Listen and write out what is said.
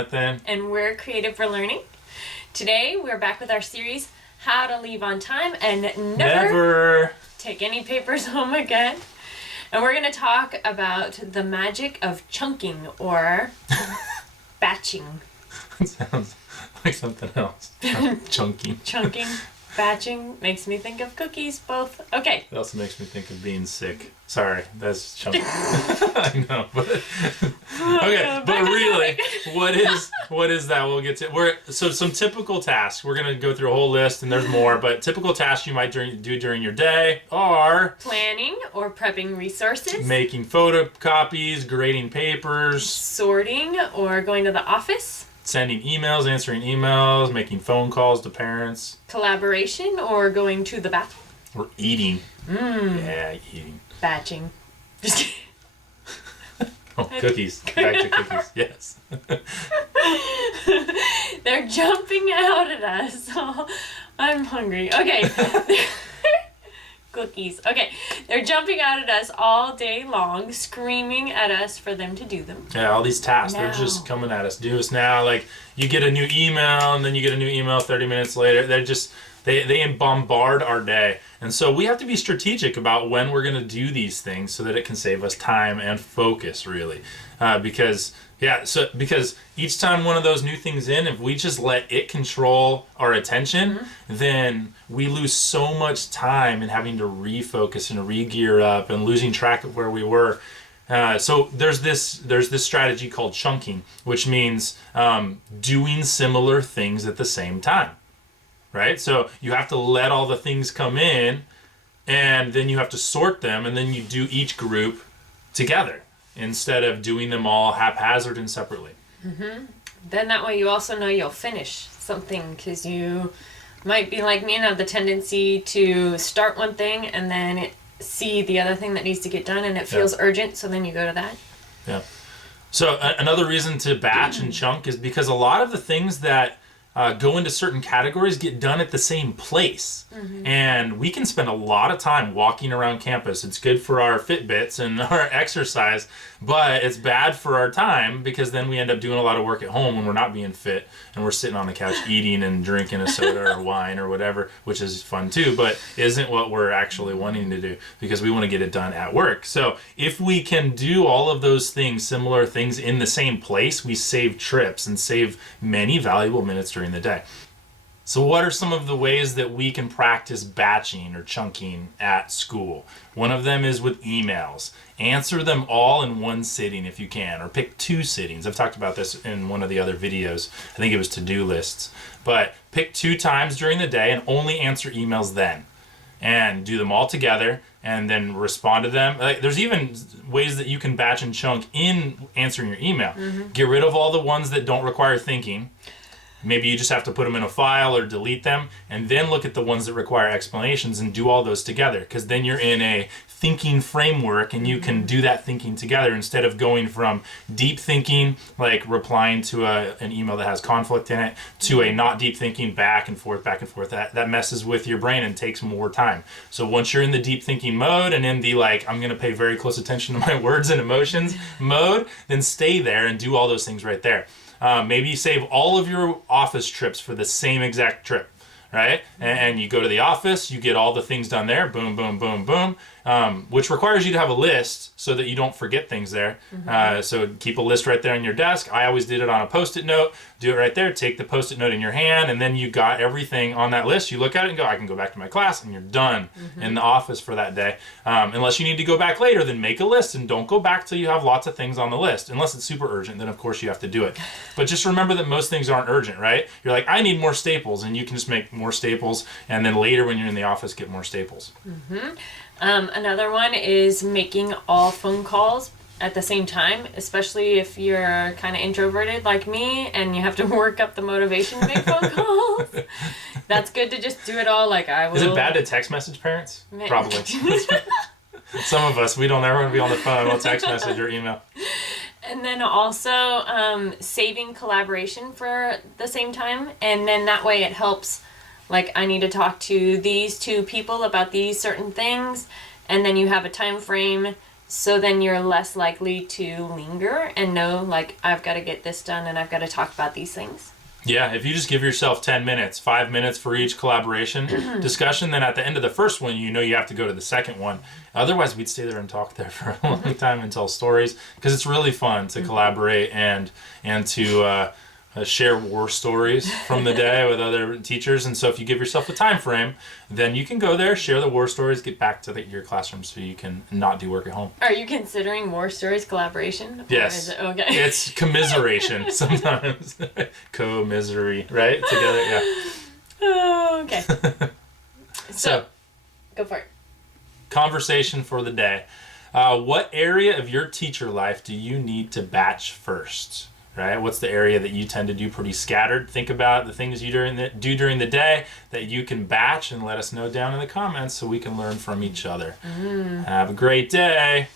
Jonathan. And we're Creative for Learning. Today, we're back with our series, How to Leave on Time and Never Take Any Papers Home Again. And we're going to talk about the magic of chunking or batching. It sounds like something else. Chunking. Chunking, batching makes me think of cookies, both. Okay. It also makes me think of being sick. Sorry, that's chunking. I know, but okay. But really, what is that? We'll get to. So some typical tasks. We're gonna go through a whole list, and there's more. But typical tasks you might do during your day are planning or prepping resources, making photocopies, grading papers, sorting or going to the office, sending emails, answering emails, making phone calls to parents, collaboration or going to the bathroom, or eating. Yeah, eating. Batching. Just kidding. Oh, cookies. Back to cookies. Yes. They're jumping out at us. Oh, I'm hungry. Okay. Cookies. Okay. They're jumping out at us all day long, screaming at us for them to do them. Yeah, all these tasks, they're just coming at us. Do this now. Like, you get a new email, and then you get a new email 30 minutes later. They're just... They bombard our day. And so we have to be strategic about when we're going to do these things so that it can save us time and focus, really. Because each time one of those new things in, if we just let it control our attention, then we lose so much time in having to refocus and re-gear up and losing track of where we were. So there's this strategy called chunking, which means doing similar things at the same time. Right? So you have to let all the things come in, and then you have to sort them, and then you do each group together instead of doing them all haphazard and separately. Mm-hmm. Then that way you also know you'll finish something, because you might be like me and have the tendency to start one thing and then see the other thing that needs to get done, and it feels urgent, so then you go to that. Yeah. So another reason to batch and chunk is because a lot of the things that go into certain categories get done at the same place. And we can spend a lot of time walking around campus. It's good for our Fitbits and our exercise, but it's bad for our time, because then we end up doing a lot of work at home when we're not being fit, and we're sitting on the couch eating and drinking a soda or wine or whatever, which is fun too, but isn't what we're actually wanting to do, because we want to get it done at work. So if we can do all of those things, similar things, in the same place, we save trips and save many valuable minutes during the day. So what are some of the ways that we can practice batching or chunking at school? One of them is with emails. Answer them all in one sitting if you can, or pick 2 sittings. I've talked about this in one of the other videos. I think it was to-do lists. But pick 2 times during the day and only answer emails then. And do them all together, and then respond to them. There's even ways that you can batch and chunk in answering your email. Get rid of all the ones that don't require thinking. Maybe you just have to put them in a file or delete them, and then look at the ones that require explanations and do all those together, because then you're in a thinking framework, and you can do that thinking together instead of going from deep thinking, like replying to an email that has conflict in it, to a not deep thinking back and forth. That messes with your brain and takes more time. So once you're in the deep thinking mode and in the I'm going to pay very close attention to my words and emotions mode, then stay there and do all those things right there. Maybe you save all of your office trips for the same exact trip, right? And you go to the office, you get all the things done there, boom, boom, boom, boom, which requires you to have a list so that you don't forget things there. So keep a list right there on your desk. I always did it on a Post-it note. Do it right there. Take the Post-it note in your hand, and then you got everything on that list. You look at it and go, I can go back to my class, and you're done in the office for that day. Unless you need to go back later, then make a list, and don't go back till you have lots of things on the list. Unless it's super urgent, then of course you have to do it. But just remember that most things aren't urgent, right? You're like, I need more staples, and you can just make more staples, and then later when you're in the office, get more staples. Another one is making all phone calls at the same time, especially if you're kind of introverted like me and you have to work up the motivation to make phone calls. That's good to just do it all like I will. Is it bad to text message parents? Probably. Some of us, we don't ever want to be on the phone. We'll text message or email. And then also saving collaboration for the same time. And then that way it helps, like, I need to talk to these 2 people about these certain things. And then you have a time frame So then you're less likely to linger and know, like, I've got to get this done and I've got to talk about these things. Yeah, if you just give yourself 10 minutes, 5 minutes for each collaboration discussion, then at the end of the first one, you know you have to go to the second one. Otherwise, we'd stay there and talk there for a long time and tell stories, because it's really fun to collaborate and to share war stories from the day with other teachers. And so if you give yourself a time frame, then you can go there, share the war stories, get back to your classroom so you can not do work at home. Are you considering war stories collaboration? Yes. Or is it, okay. It's commiseration sometimes. Co-misery, right? Together, yeah. Oh, okay. So, go for it. Conversation for the day. What area of your teacher life do you need to batch first? Right? What's the area that you tend to do pretty scattered? Think about the things you do during the day that you can batch, and let us know down in the comments so we can learn from each other. Have a great day.